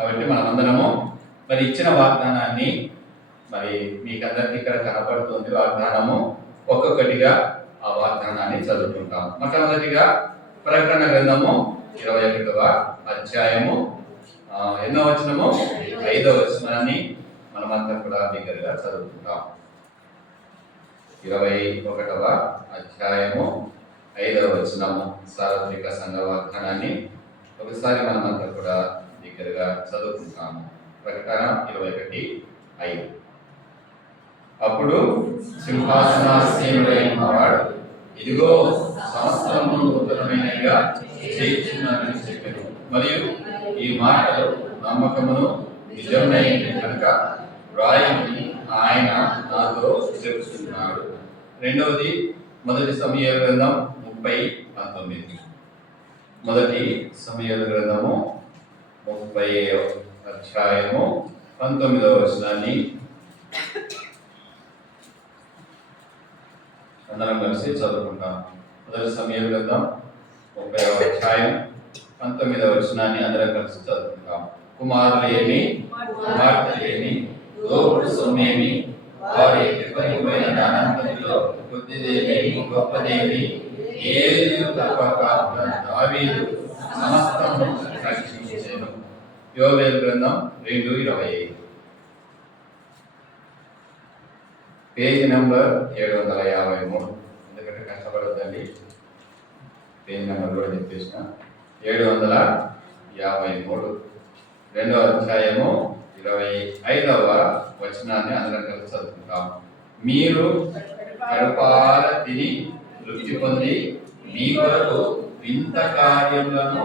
కాబట్టి మనమందరము మరి ఇచ్చిన వాగ్దానాన్ని మరి మీకందరికి ఇక్కడ కనపడుతుంది వాగ్దానము. ఒక్కొక్కటిగా ఆ వాగ్దానాన్ని చదువుకుంటాం. మొట్టమొదటిగా ప్రకటన గ్రంథము 21వ అధ్యాయము ఎన్నో వచనము 5వ వచనాన్ని మనమంతా కూడా దగ్గరగా చదువుకుంటాం. 21వ అధ్యాయము 5వ వచనము సార్వత్రిక సంఘ వాగ్దానాన్ని ఒకసారి మనమంతా కూడా దగ్గరగా చదువుకుంటాము. ప్రకటన 21:5. అప్పుడు సింహాసనాసీనుడైన వాడు, ఇదిగో సమస్తము నూతనమైనవిగా చేయుచున్నానని చెప్పాను, మరియు ఈ మాటలు నమ్మకమును నిజమైనవి కనుక వ్రాయమని ఆయన నాతో చెప్తున్నాడు. రెండవది మొదటి సమూయేలు గ్రంథం 30:19. మొదటి సమూయేలు గ్రంథము 30వ అధ్యాయము 19వ వచనాన్ని అందరం కలిసి చదువుకుంటాం. మొదటి సమూయేలు గ్రంథం 30వ అధ్యాయం 19వ వచనాన్ని అందరం కలిసి చదువుకుంటాం. కుమారులేమి కుమార్తెలేమి దోపుడు సొమ్మేమి వారి విపరీతమైన దానంతటిలో కొద్దిదేమి గొప్పదేమి ఏది తప్పక దావీదు సమస్తము రక్షించెను. యోవేలు గ్రంథం 2:25. Page number 753. ఎందుకంటే కష్టపడద్దండి, పేజీ నెంబర్ కూడా చెప్పేసిన 753. 2వ అధ్యాయము 25వ వచనాన్ని అందరం కలిసి చదువుకుంటాం. మీరు కడుపార తిని తృప్తి పొంది మీ కొరకు వింత కార్యములను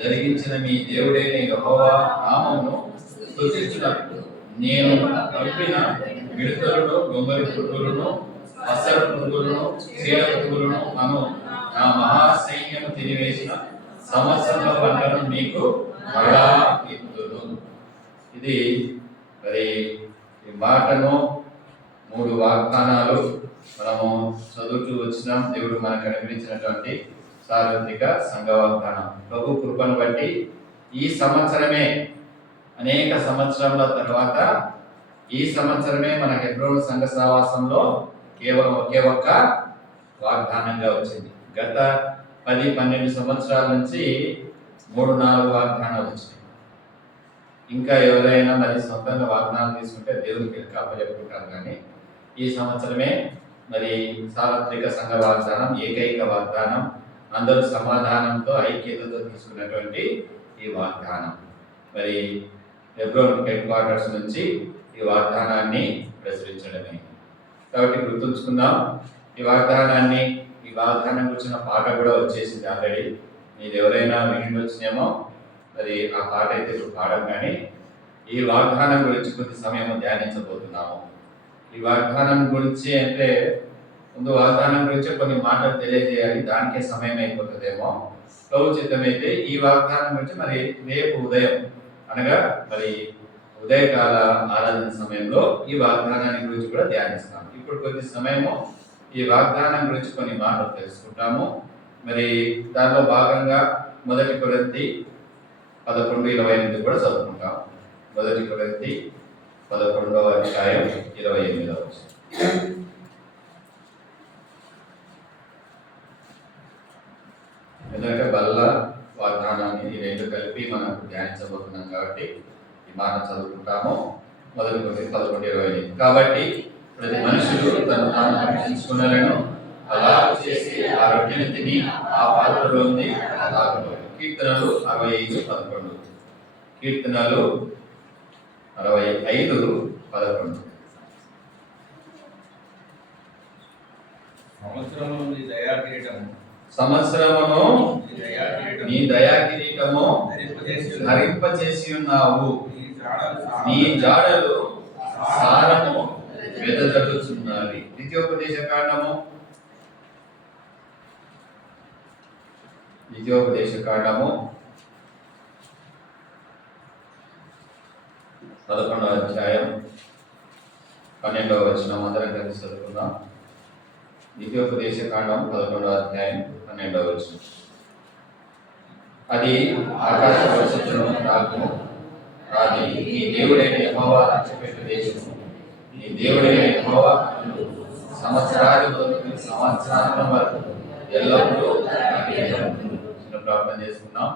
జరిగించిన మీ దేవుడైన యెహోవా నామమును స్తుతించుటకు నేను పంపిన మిడతలను, గొంగళి పురుగులను, అసర పురుగులను, చీడ పురుగులను అను నా మహాసైన్యము తినివేసిన సంవత్సరాల పంటను మీకు మరలా ఇద్దును. ఇది మరి ఈ మాటను 3 వాగ్దానాలు మనము చదువుతూ వచ్చినాం. దేవుడు మనకు అనుగ్రహించినటువంటి సార్వత్రిక సంఘ వాగ్దానం. ప్రభు కృపను బట్టి ఈ సంవత్సరమే అనేక సంవత్సరాల తర్వాత ఈ సంవత్సరమే మన హెబ్రోను సంఘ సహవాసంలో కేవలం ఒకే ఒక్క వాగ్దానంగా వచ్చింది. గత 10-12 సంవత్సరాల నుంచి 3-4 వాగ్దానాలు వచ్చినాయి. ఇంకా ఎవరైనా మరి సొంతంగా వాగ్దానం తీసుకుంటే దేవుడికి అప్పచెప్పుకుంటారు. కానీ ఈ సంవత్సరమే మరి సార్వత్రిక సంఘ వాగ్దానం, ఏకైక వాగ్దానం, అందరూ సమాధానంతో ఐక్యతతో తీసుకున్నటువంటి ఈ వాగ్దానం. మరి హెబ్రోన్ హెడ్ క్వార్టర్స్ నుంచి ఈ వాగ్దానాన్ని ప్రచురించడమే. కాబట్టి గుర్తుంచుకుందాం ఈ వాగ్దానాన్ని. ఈ వాగ్దానం గురించిన పాట కూడా వచ్చేసింది ఆల్రెడీ. మీరు ఎవరైనా విని వచ్చినేమో, మరి ఆ పాట అయితే ఇప్పుడు పాడం. కానీ ఈ వాగ్దానం గురించి కొద్ది సమయం ధ్యానించబోతున్నాము. ఈ వాగ్దానం గురించి అంటే ముందు వాగ్దానం గురించి కొన్ని మాటలు తెలియజేయాలి, దానికే సమయం అయిపోతుందేమో. ప్రభు చిత్తమైతే ఈ వాగ్దానం గురించి మరి రేపు ఉదయం అనగా మరి ఉదయకాల ఆరాధన సమయంలో ఈ వాగ్దానాన్ని గురించి కూడా ధ్యానిస్తాం. ఇప్పుడు కొద్ది సమయము ఈ వాగ్దానం గురించి కొన్ని మాటలు తెలుసుకుంటాము. మరి దానిలో భాగంగా 1 కొరింథీ 11:28 కూడా చదువుకుంటాం. 1 కొరింథీ 11వ అధ్యాయం 28వ వచనం. ఎందుకంటే బల్ల వాగ్దానాన్ని ఈ రెండు కలిపి మనం ధ్యానించబోతున్నాం కాబట్టి ఈ మాట చదువుకుంటాము. 1 కొరింథీ 11:28. కాబట్టి ప్రతి మనుషులు తను తాను పరీక్షించుకున్నారను అలా చేసి ఆ రొట్టెని తిని ఆ పాత్రలో ఉంది తాగను. కీర్తనలు 65:11. కీర్తనలు 65:11. సంవత్సరమును నీ దయా కిరీటము ధరింపచేసి ఉన్నావు, నీ జాడలు సారము వెదజల్లుచున్నవి. ద్వితీయోపదేశ కాండము 11వ అధ్యాయం 12వ వచనం అందరం కలిసి చదువుకుందాం. ద్వితీయోపదేశ కాండం 11వ అధ్యాయం 12వ వచనం. అది ఆకాశ వర్షించును రాకును, అది నీ దేవుడైన యెహోవా లక్ష్యపెట్టు దేశము. నీ దేవుడైన యెహోవా సంవత్సరాలు మొదలుకొని సంవత్సరాల వరకు ఎల్లప్పుడూ చిన్న ప్రార్థన చేసుకున్నాం.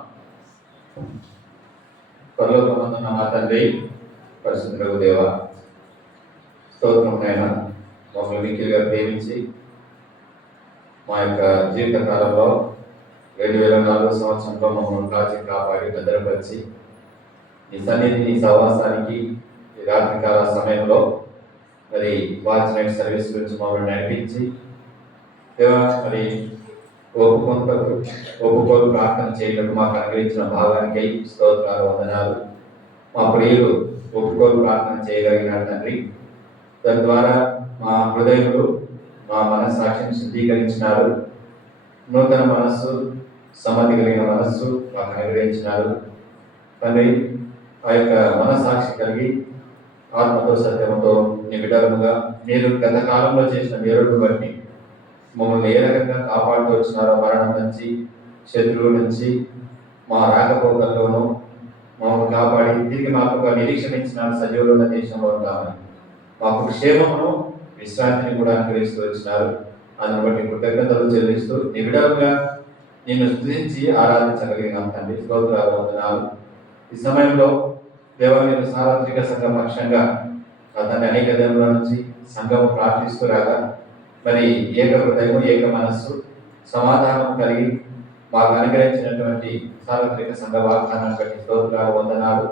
పరలోకమందున్న మా తండ్రి, పరిశుద్ధుడగు దేవా, స్తోత్రమునైనా మమ్మల్ని మిక్కిలిగా ప్రేమించి మా యొక్క జీవిత కాలంలో 2004 సంవత్సరంలో మమ్మల్ని కాచి కాపాడి భద్రపరిచి నీ సన్నిధి, నీ సహవాసానికి ఈ రాత్రికాల సమయంలో మరి వాచ్ నైట్ సర్వీస్ గురించి మమ్మల్ని నడిపించి దేవా మరి ఒప్పుకోలు ప్రార్థన చేయడం మాకు అనుగ్రహించిన భాగానికి స్తోత్రాలు, వందనాలు. మా ప్రియులు ఒప్పుకోలు ప్రార్థన చేయగలిగినారు తండ్రి. తద్వారా మా హృదయములు, మా మనస్సాక్షిని శుద్ధీకరించినారు. నూతన మనస్సు, సమ్మతి కలిగిన మనస్సు మాకు అనుగ్రహించినారు తండ్రి. ఆ యొక్క మనస్సాక్షి కలిగి ఆత్మతో సత్యముతో నిబిడముగా మీరు గత కాలంలో చేసిన మేలును బట్టి మమ్మల్ని ఏ రకంగా కాపాడుతూ వచ్చినారో, మరణం నుంచి, శత్రువు నుంచి, మా రాకపోకల్లోనూ మమ్మల్ని కాపాడి తిరిగి మాకు ఒక నిరీక్షణ ఇచ్చినారు. సజీవుల దేశంలో ఉంటామని మాకు క్షేమమును, విశ్రాంతిని కూడా అనుగ్రహిస్తూ వచ్చినారు. అందుని బట్టి కృతజ్ఞతలు చెల్లిస్తూ నిబిడముగా నిన్ను స్తుతించి ఆరాధించగలిగినాం తండ్రి. స్తోత్రాలు, వందనాలు. ఈ సమయంలో దేవా నేను సార్వత్రిక సంఘ పక్షంగా అతన్ని అనేక దేవుల నుంచి సంఘము ప్రార్థిస్తూ రాగా మరి ఏక హృదయము, ఏక మనస్సు, సమాధానం కలిగి మాకు అనుగ్రహించినటువంటి సార్వత్రిక సంఘ వాగ్దానాన్ని బట్టి స్తోత్రాలు, వందనాలు.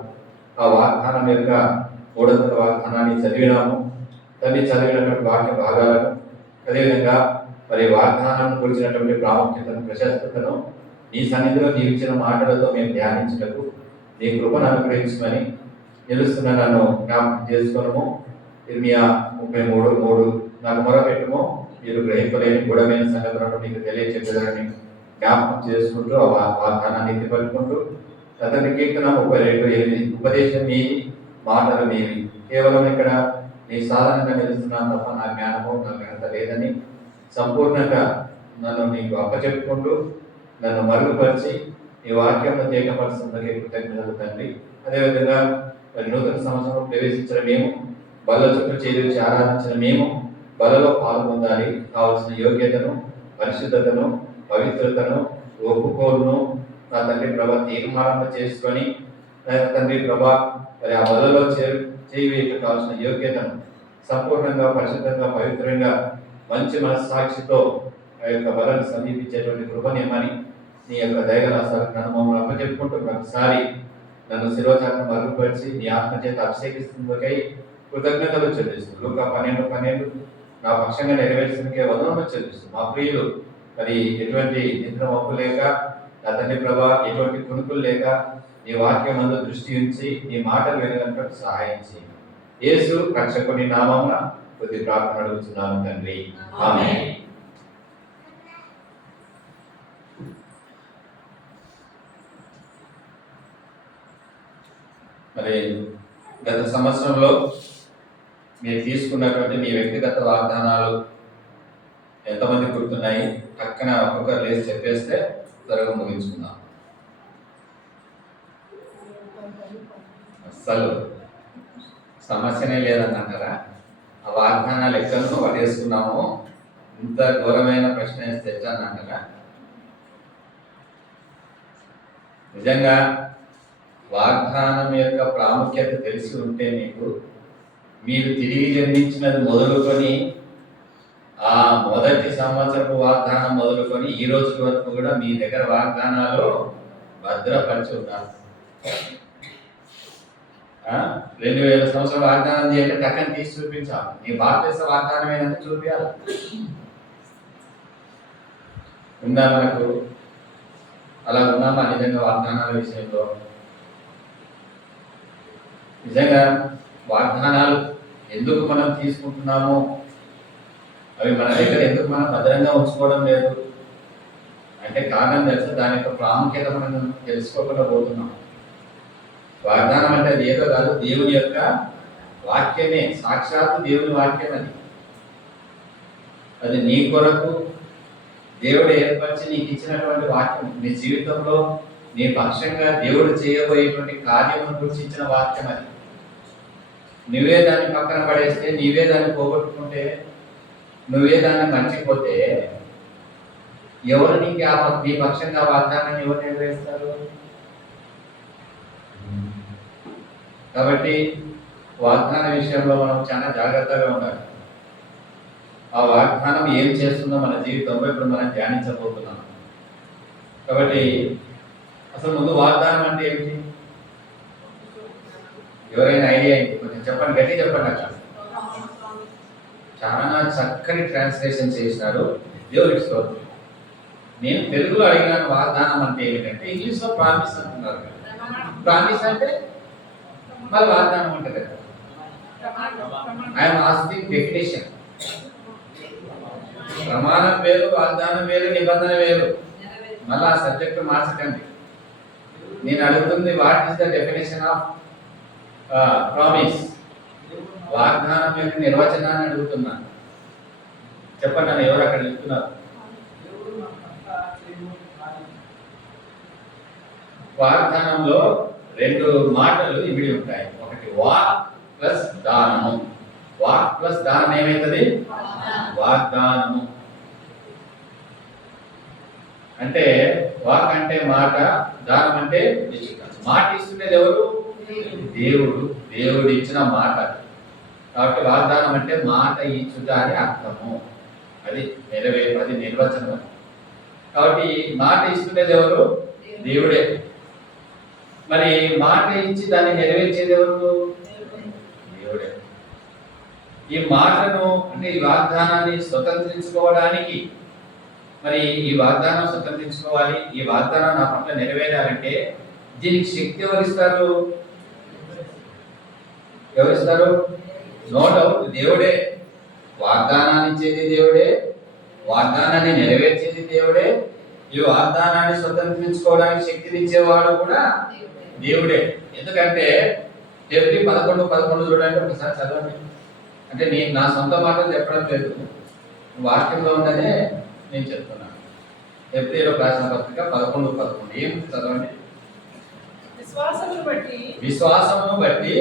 ఆ వాగ్దానం యొక్క 3వ వాగ్దానాన్ని చదివినాము తండ్రి. చదివినటువంటి వాక్య భాగాలను, అదేవిధంగా మరి వాగ్దానం గురించినటువంటి ప్రాముఖ్యతను, ప్రశస్తతను నీ సన్నిధిలో నీవు ఇచ్చిన మాటలతో మేము ధ్యానించటకు నీ కృపను అనుగ్రహించమని నిలుస్తున్న నన్ను జ్ఞాపకం చేసుకోనము. ఇర్మియా 33:3 నాకు మొరపెట్టుము, మీరు గ్రహింపలేని గూఢమైన సంగతులను నీకు తెలియచెప్పదని జ్ఞాపకం చేసుకుంటూ ఆ వాగ్దానాన్ని ఎత్తిపట్టుకుంటూ అతని కీర్తన 32:8 ఉపదేశం మీది, మాటలు మీవి. కేవలం ఇక్కడ నీ సాధనంగా నిలుస్తున్నాను తప్ప నా జ్ఞానము, నా ఘనత లేదని సంపూర్ణంగా నన్ను నీకు అప్పచెప్పుకుంటూ నన్ను మరుగుపరిచి నీ వాక్యంలో తేటపరుస్తుందకే కృతజ్ఞతలు తండ్రి. అదేవిధంగా మరి నూతన సంవత్సరం ప్రవేశించిన మేము, బల్ల చుట్టూ చేర్చి ఆరాధించిన మేము బలలో పాల్పొందాలి. కావలసిన యోగ్యతను, పరిశుద్ధతను, పవిత్రతను, ఒప్పుకోలును నా తండ్రి ప్రభా తీర్మానం చేసుకొని తండ్రి ప్రభా మరి ఆ బలలో చేయివేయటం కావాల్సిన యోగ్యతను సంపూర్ణంగా, పరిశుద్ధంగా, పవిత్రంగా, మంచి మనస్సాక్షితో ఆ యొక్క బలను సమీపించేటువంటి కృపనేమని నీ యొక్క దయగలాసాలకు నన్ను మమ్మల్ని అప్పచెప్పుకుంటూ ప్రతిసారి నన్ను శిరోచాలను మరుగుపరిచి నీ ఆత్మచేత అభిషేకిస్తుందకై కృతజ్ఞతలు చెల్లిస్తూ లూకా 12:12 నా పక్షంగా నెరవేర్చడానికే వందనములు చెల్లిస్తూ మా ప్రియులు మరి ఎటువంటి నిద్ర మప్పు లేక నా తండ్రి ప్రభా ఎటువంటి కునుకులు లేక నీ వాక్యం అందు దృష్టి ఉంచి నీ మాటలు వినగలకు సహాయం చేయి. యేసు రక్షకుని నామమున కొద్ది ప్రార్థన అడుగుతున్నాను తండ్రి, ఆమేన్. మరి గత సంవత్సరంలో మీరు తీసుకున్నటువంటి మీ వ్యక్తిగత వాగ్దానాలు ఎంతమంది గుర్తున్నాయి? పక్కన ఒక్కొక్కరు లేచి చెప్పేస్తే త్వరగా ముగించుకుందాం. అస్సలు సమస్యనే లేదన్నంటారా? ఆ వాగ్దానాలు ఎక్కడో పడేసుకున్నాము, ఇంత ఘోరమైన ప్రశ్న వేసి తెచ్చానంటారా? నిజంగా వాగ్దానం యొక్క ప్రాముఖ్యత తెలిసి ఉంటే మీరు తిరిగి జన్మించినది మొదలుకొని ఆ మొదటి సంవత్సరపు వాగ్దానం మొదలుకొని ఈ రోజు వరకు కూడా మీ దగ్గర వాగ్దానాలు భద్రపరిచి ఉన్నారు. 2000 సంవత్సరాల వాగ్దానం చేయాలంటే టక్కని తీసి చూపించాలి. నీ భారతదేశ వాగ్దానం ఏంటంటే చూపించాలి. ఉందా మనకు? అలా ఉన్నామా నిజంగా వాగ్దానాల విషయంలో? నిజంగా వాగ్దానాలు ఎందుకు మనం తీసుకుంటున్నాము, అవి మన దగ్గర ఎందుకు మనం భద్రంగా ఉంచుకోవడం లేదు అంటే కారణం తెలుసు, దాని యొక్క ప్రాముఖ్యత మనం తెలుసుకోకుండా పోతున్నాం. వాగ్దానం అంటే అది ఏదో కాదు, దేవుని యొక్క వాక్యమే, సాక్షాత్తు దేవుని వాక్యం. అది నీ కొరకు దేవుడు ఏర్పరిచి నీకు ఇచ్చినటువంటి వాక్యం. నీ జీవితంలో నీ పక్షంగా దేవుడు చేయబోయేటువంటి కార్యమును గురించి ఇచ్చిన వాక్యం అది. నువ్వే దాన్ని పక్కన పడేస్తే, నీవే దాన్ని పోగొట్టుకుంటే, నువ్వే దాన్ని మర్చిపోతే ఎవరు నీకు నీ పక్షంగా వాగ్దానాన్ని ఎవరు నెరవేరుస్తారు? కాబట్టి వాగ్దాన విషయంలో మనం చాలా జాగ్రత్తగా ఉండాలి. ఆ వాగ్దానం ఏం చేస్తుందో మన జీవితంలో ఇప్పుడు మనం ధ్యానించబోతున్నాం. కాబట్టి అసలు ముందు వాగ్దానం అంటే ఏమిటి? ఎవరైనా ఐడియా అయింది? కొంచెం చెప్పండి, గట్టి చెప్పండి. అక్కడ చాలా చక్కని ట్రాన్స్లేషన్ చేసినారు, దేవుడికి స్తోత్రం. నేను తెలుగులో అడిగిన వాగ్దానం అంటే ఏమిటంటే, ఇంగ్లీష్లో ప్రామిస్ అంటున్నారు. ప్రామిస్ అంటే మరి వాగ్దానం అంటే కదా. I'm asking definition. ప్రమాణం వేరు, వాగ్దానం వేరు, నిబంధన వేరు. మళ్ళీ ఆ సబ్జెక్ట్ మార్చకండి. నేను అడుగుతుంది what is the definition of promise. వాగ్దానం యొక్క నిర్వచనాన్ని అడుగుతున్నాను. చెప్పండి నన్ను, ఎవరు అక్కడ చెప్తున్నారు? వాగ్దానంలో రెండు మాటలు ఇమిడి ఉంటాయి. ఒకటి వాక్ ప్లస్ దానము. వాక్ ప్లస్ దానం ఏమైతుంది? వాగ్దానము. అంటే వాక్ అంటే మాట, దానం అంటే ఇచ్చుట. మాట ఇస్తున్నది ఎవరు? దేవుడు. దేవుడు ఇచ్చిన మాట. కాబట్టి వాగ్దానం అంటే మాట ఇచ్చుట అని అర్థము. అది అది నిర్వచనం. కాబట్టి మాట ఇస్తున్నది ఎవరు? దేవుడే. మరి మాట ఇచ్చి దాన్ని నెరవేర్చేది ఎవరు? దేవుడే. ఈ మాటను అంటే ఈ వాగ్దానాన్ని స్వతంత్రించుకోవడానికి, మరి ఈ వాగ్దానం స్వతంత్రించుకోవాలి, ఈ వాగ్దానం నా పట్ల నెరవేరాలంటే దీనికి శక్తి ఎవరిస్తారు? ఎవరిస్తారు? నో డౌట్ దేవుడే. వాగ్దానాన్ని ఇచ్చేది దేవుడే, వాగ్దానాన్ని నెరవేర్చేది దేవుడే, ఈ వాగ్దానాన్ని స్వతంత్రించుకోవడానికి శక్తిని ఇచ్చేవాడు కూడా దేవుడే. ఎందుకంటే ఫిబ్రవరి 11:11 చూడండి, ఒకసారి చదవండి. అంటే నేను నా సొంత మాటలు చెప్పడం లేదు, వాక్యంలో ఉన్నదే నేను చెప్తున్నాను. ఫిబ్రవరిలో రాసిన పత్రిక 11:11 ఏం చదవండి? విశ్వాసమును బట్టి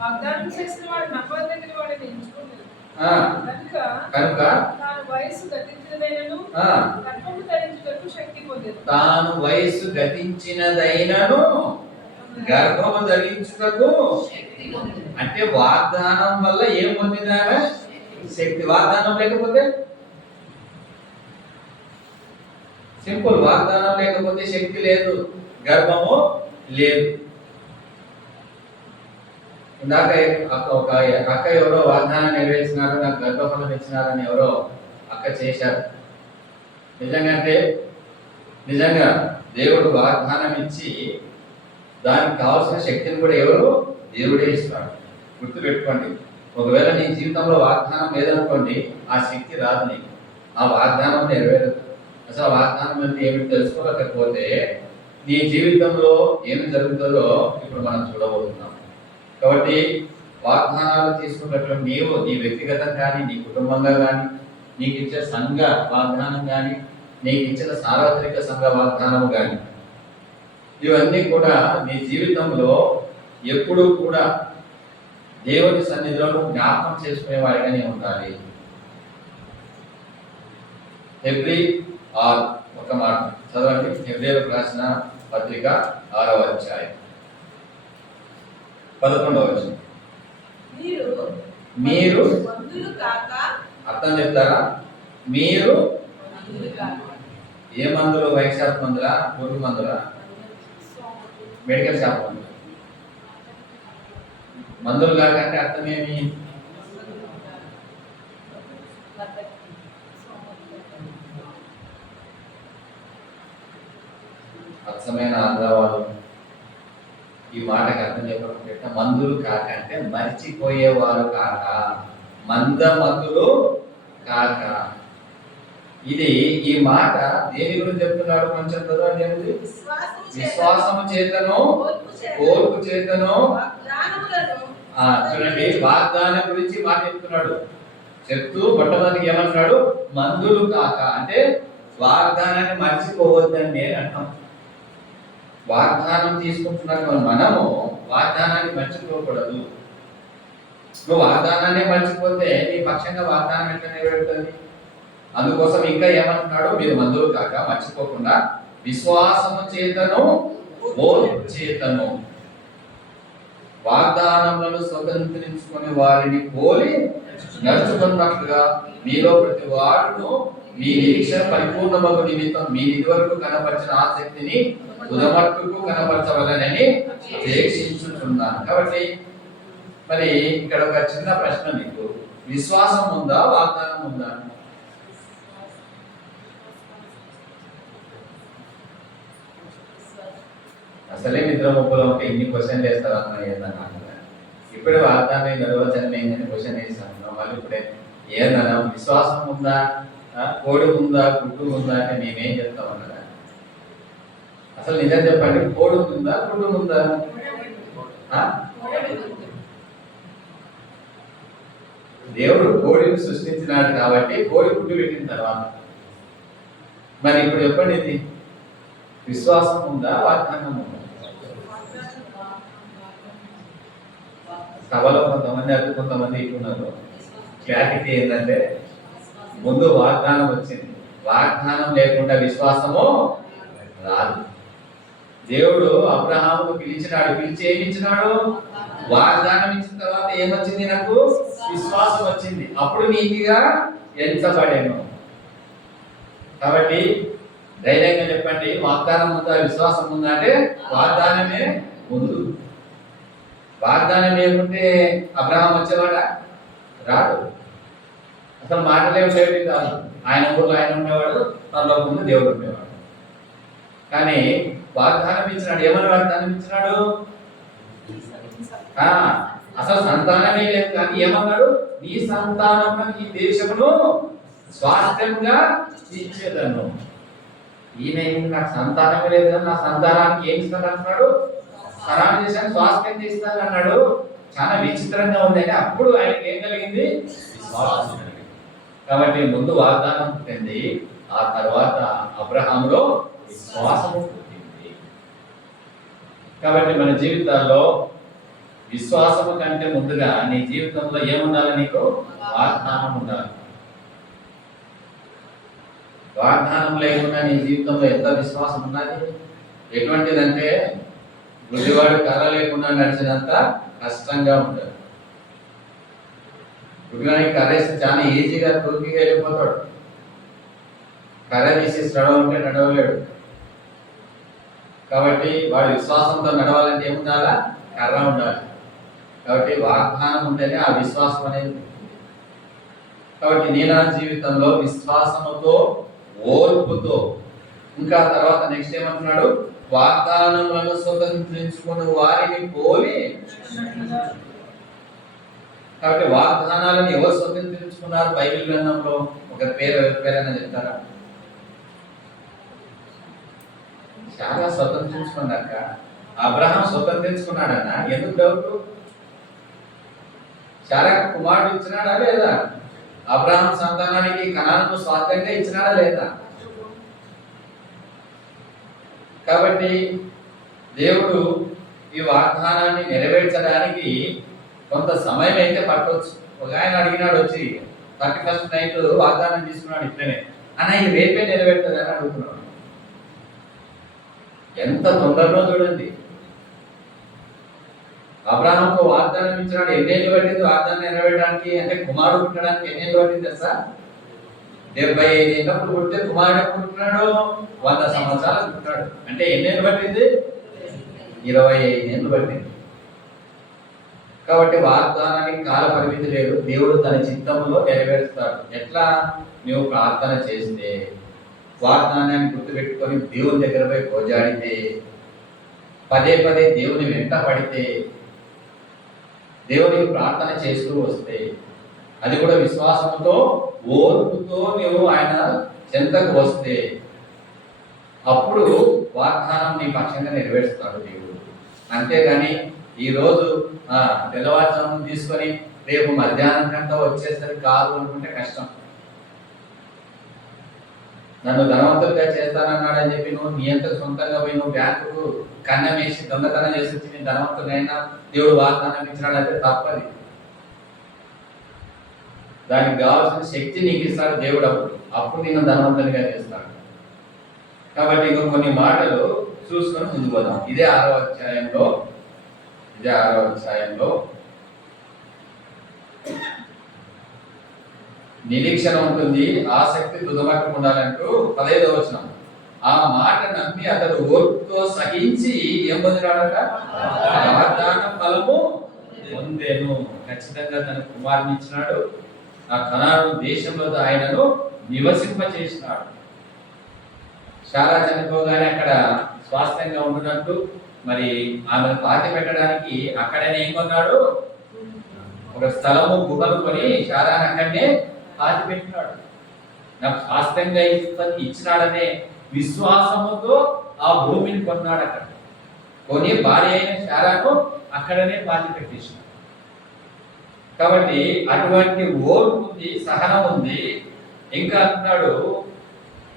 వాగ్దానం చేసిన వాడు నమ్మదగిన వాడిని ఎంచుకున్నాడు. కనుక తాను వయసు గతించినదైనను గర్భము ధరించుటకు అంటే వాగ్దానం వల్ల ఏం పొందినారా? శక్తి. వాగ్దానం లేకపోతే సింపుల్, వాగ్దానం లేకపోతే శక్తి లేదు, గర్భము లేదు. ఇందాక ఒక అక్క ఎవరో వాగ్దానం నెరవేర్చినారు, నాకు గర్భఫలం ఇచ్చినారని ఎవరో అక్క చేశారు. నిజంగా దేవుడు వాగ్దానం ఇచ్చి దానికి కావాల్సిన శక్తిని కూడా ఎవరు? దేవుడే ఇస్తాడు. గుర్తుపెట్టుకోండి. ఒకవేళ నీ జీవితంలో వాగ్దానం లేదనుకోండి, ఆ శక్తి రాదు నీకు, ఆ వాగ్దానం నెరవేరదు. అసలు వాగ్దానం అంటే ఏమిటి తెలుసుకోలేకపోతే నీ జీవితంలో ఏమి జరుగుతుందో ఇప్పుడు మనం చూడబోతున్నాం. కాబట్టి వాగ్దానాలు తీసుకున్నటువంటి నీవు నీ వ్యక్తిగతం కానీ, నీ కుటుంబంగా కానీ, నీకు ఇచ్చే సంఘ వాగ్దానం కానీ, నీకు ఇచ్చిన సార్వత్రిక సంఘ వాగ్దానం కానీ, ఇవన్నీ కూడా నీ జీవితంలో ఎప్పుడూ కూడా దేవుని సన్నిధిలో జ్ఞాపకం చేసుకునేవాడిగానే ఉండాలి. ఫిబ్రవరి 6 ఒక మాట చదవండి. ఫిబ్రవరికి రాసిన పత్రిక 6వ అధ్యాయం 11వ వచనం. మీరు అర్థం చెప్తారా? మీరు ఏ మందులు? వైట్ షాప్ మందులా, పురుగు మందులా, మెడికల్ షాప్ మందులు? మందులు కాకంటే అర్థం ఏమి? అర్థమైన ఆంధ్రవాళ్ళు ఈ మాటకి అర్థం చెప్పకపోతే మందులు కాక అంటే మర్చిపోయేవారు కాక, మందులు కాక. ఇది ఈ మాట దేని గురించి చెప్తున్నాడు? కొంచెం చదవండి. విశ్వాసము చేతను ఓర్పు చేతను. చూడండి, వాగ్దానం గురించి మాట చెప్తున్నాడు. చెప్తూ మొట్టమొదటికి ఏమంటున్నాడు? మందులు కాక అంటే వాగ్దానాన్ని మర్చిపోవద్దని నేను అంటాం. వాగ్దానం తీసుకుంటున్నటువంటి మనము వాగ్దానాన్ని మర్చిపోకూడదు. నువ్వు వాగ్దానాన్ని మర్చిపోతే నీ పక్షంగా వాగ్దానం ఎట్లా నెరవేరుతుంది? అందుకోసం ఇంకా ఏమంటున్నాడు, మీరు మందులు కాక మర్చిపోకుండా విశ్వాసము చేతను ఓర్పు చేతను వాగ్దానములను స్వతంత్రించుకుని వారిని పోలి నడుచుకున్నట్లుగా మీలో ప్రతి వాడును మీ నిరీక్షణ పరిపూర్ణమగు నిమిత్తం మీ ఇదివరకు కనపరిచిన ఆసక్తిని ఉదమట్టుకు కనపరచవలనని అపేక్షించుచున్నాను. కాబట్టి మరి ఇక్కడ ఒక చిన్న ప్రశ్న, మీకు విశ్వాసం ఉందా, వాగ్దానం ఉందా? అసలే నిద్ర ముప్పులో ఉంటే ఇన్ని క్వశ్చన్లు వేస్తారు అన్న. ఇప్పుడే వాగ్దానం నిర్వచనం ఏంటని క్వశ్చన్ వేసాను. మళ్ళీ ఇప్పుడే ఏదన్నా విశ్వాసం ఉందా, కోడి ఉందా, గుడ్డు ఉందా అంటే మేమేం చెప్తామన్నా? అసలు నిజం చెప్పండి, కోడి ఉందా, గుడ్డు ఉందా? దేవుడు కోడిని సృష్టించినాడు కాబట్టి కోడి గుడ్డు పెట్టిన తర్వాత మరి ఇప్పుడు చెప్పండి, ఇది విశ్వాసం ఉందా, వాగ్దానం ఉందా? సభలో కొంతమంది అటు కొంతమంది ఇటున్నారు. క్లారిటీ ఏంటంటే ముందు వాగ్దానం వచ్చింది, వాగ్దానం లేకుండా విశ్వాసము రాదు. దేవుడు అబ్రహామును పిలిచినాడు, పిలిచి ఏమి ఇచ్చినాడు? వాగ్దానం ఇచ్చిన తర్వాత ఏమొచ్చింది? నాకు విశ్వాసం వచ్చింది. అప్పుడు నీతిగా ఎంచబడేను. కాబట్టి ధైర్యంగా చెప్పండి, వాగ్దానం ఉందా, విశ్వాసం ఉందా అంటే వాగ్దానమే ముందు. వాగ్దానం లేకుంటే అబ్రహాం వచ్చేవాడా? రాడు. అసలు మాటలే ఉండేవి కాదు. ఆయన ఊళ్ళో ఆయన ఉండేవాడు, తనలో ముందు దేవుడు ఉండేవాడు. కానీ వాగ్దానం ఇచ్చినాడు. ఏమని వాగ్దానం ఇచ్చినాడు? అసలు సంతానమే లేదు, కానీ ఏమన్నాడు? నీ సంతానం ఈ దేశమును స్వాస్థ్యంగా ఇచ్చేదను. ఈయన నాకు సంతానమే లేదు కానీ నా సంతానానికి ఏమి ఇస్తాను అంటున్నాడు? సరాన దేశాన్ని స్వాస్థ్యం చేస్తాను అన్నాడు. చాలా విచిత్రంగా ఉందంటే అప్పుడు ఆయనకి ఏం కలిగింది? విశ్వాసం కలిగింది. కాబట్టి ముందు వాగ్దానం పుట్టింది, ఆ తర్వాత అబ్రహాములో విశ్వాసము పుట్టింది. కాబట్టి మన జీవితాల్లో విశ్వాసము కంటే ముందుగా నీ జీవితంలో ఏముండాలి? నీకు వాగ్దానం ఉండాలి. వాగ్దానం లేకుండా నీ జీవితంలో ఎంత విశ్వాసం ఉన్నది? ఎటువంటిదంటే గుడ్డివాడు కర్ర లేకుండా నడిచినంత కష్టంగా ఉంటుంది. గుడ్డివాడికి కర్ర వేస్తే చాలా ఈజీగా తూర్పుగా వెళ్ళిపోతాడు. కర్ర తీసి నడవంటే నడవలేడు. కాబట్టి వాడు విశ్వాసంతో నడవాలంటే ఏముండాలా? కర్ర ఉండాలి. కాబట్టి వాగ్దానం ఉంటేనే ఆ విశ్వాసం అనేది. కాబట్టి నీ నా జీవితంలో విశ్వాసముతో, ఓర్పుతో, ఇంకా తర్వాత నెక్స్ట్ ఏమంటున్నాడు? వాగ్దానములను స్వతంత్రించుకుని వారిని పోలి. కాబట్టి వాగ్దానాలను ఎవరు స్వతంత్రించుకున్నారు బైబిల్ గ్రంథంలో? ఒక పేరైనా చెప్తారా? చాలా స్వతంత్రించుకున్నాక అబ్రహాం స్వతంత్రించుకున్నాడన్నా. ఎందుకు డౌట్? చాలా కుమారుడు ఇచ్చినాడా లేదా? అబ్రహాం సంతానానికి కనాను స్వాతంగా ఇచ్చినాడా లేదా? కాబట్టి దేవుడు ఈ వాగ్దానాన్ని నెరవేర్చడానికి కొంత సమయం అయితే పట్టవచ్చు. ఒక ఆయన అడిగినాడు వచ్చి, 31st నైట్ వాగ్దానం తీసుకున్నాడు ఇట్లనే, అన్న ఇది రేపే నెరవేరుతుంది అని అడుగుతున్నాడు. ఎంత తొందరలో చూడండి. అబ్రహాంకు వాగ్దానం ఇచ్చినాడు. ఎన్నేళ్ళు పట్టింది వాగ్దానం నెరవేరడానికి? అంటే కుమారుడు పుట్టడానికి ఎన్నేళ్ళు పట్టింది తెలుసా? 75 ఏళ్ళప్పుడు పుడితే కుమారుడు ఎప్పుడు పుట్టినాడు? 100 సంవత్సరాలు పుట్టాడు. అంటే ఎన్నేళ్ళు పట్టింది? 25 ఏళ్ళు పట్టింది. కాబట్టి వాగ్దానానికి కాల పరిమితి లేదు. దేవుడు తన చిత్తంలో నెరవేరుస్తాడు. ఎట్లా? నువ్వు ప్రార్థన చేస్తే, వాగ్దానాన్ని గుర్తుపెట్టుకొని దేవుని దగ్గర పోయి గోజాడితే, పదే పదే దేవుని వెంట పడితే, దేవునికి ప్రార్థన చేస్తూ వస్తే, అది కూడా విశ్వాసంతో, ఓర్పుతో నువ్వు ఆయన చెంతకు వస్తే, అప్పుడు వాగ్దానం నీ పక్షంగా నెరవేరుస్తాడు దేవుడు. అంతేగాని ఈరోజు తెల్లవారుజామున తీసుకొని రేపు మధ్యాహ్నం కంటే వచ్చేసరికి కాదు అనుకుంటే కష్టం. నన్ను ధనవంతుడిగా చేస్తానన్నాడని చెప్పి నువ్వు నీ అంత సొంతంగా పోయి నువ్వు బ్యాంకుకు కన్నం వేసి దొంగతనం చేసి వచ్చి నేను ధనవంతుడైనా దేవుడు వాగ్దానం ఇచ్చినాడంటే తప్పది. దానికి కావాల్సిన శక్తి నీకు ఇస్తాడు దేవుడు. అప్పుడు నేను ధనవంతునిగా చేస్తాడు. కాబట్టి ఇంకో కొన్ని మాటలు చూసుకొని ముందుకు పోదాం. ఇదే 6వ అధ్యాయంలో నిరీక్షణ ఉంటుంది, ఆసక్తి తుదమట్టు ఉండాలంటూ 15వ వచనం. ఆ మాట నమ్మి అతడు ఓర్పుతో సహించి ఏం పొందినాడట? వాగ్దాన ఫలము పొందెను. ఖచ్చితంగా తన కుమారుని ఇచ్చినాడు. ఆ కనాను దేశంలో ఆయనను నివసింపచేసినాడు. శారా చనిపోగానే అక్కడ స్వాస్థ్యంగా ఉంటున్నట్టు మరి ఆమెను పాతి పెట్టడానికి అక్కడనే ఏం కొన్నాడు? ఒక స్థలము గుహను కొని శారాన్ని అక్కడనే పాతి పెట్టినాడు. నాకు స్వాస్థ్యంగా ఇచ్చినాడనే విశ్వాసముతో ఆ భూమిని కొన్నాడు. అక్కడ కొని భార్య అయిన శారాను అక్కడనే పాతి పెట్టేసినాడు. కాబట్టి అటువంటి ఓర్పు ఉంది, సహనం ఉంది. ఇంకా అంటున్నాడు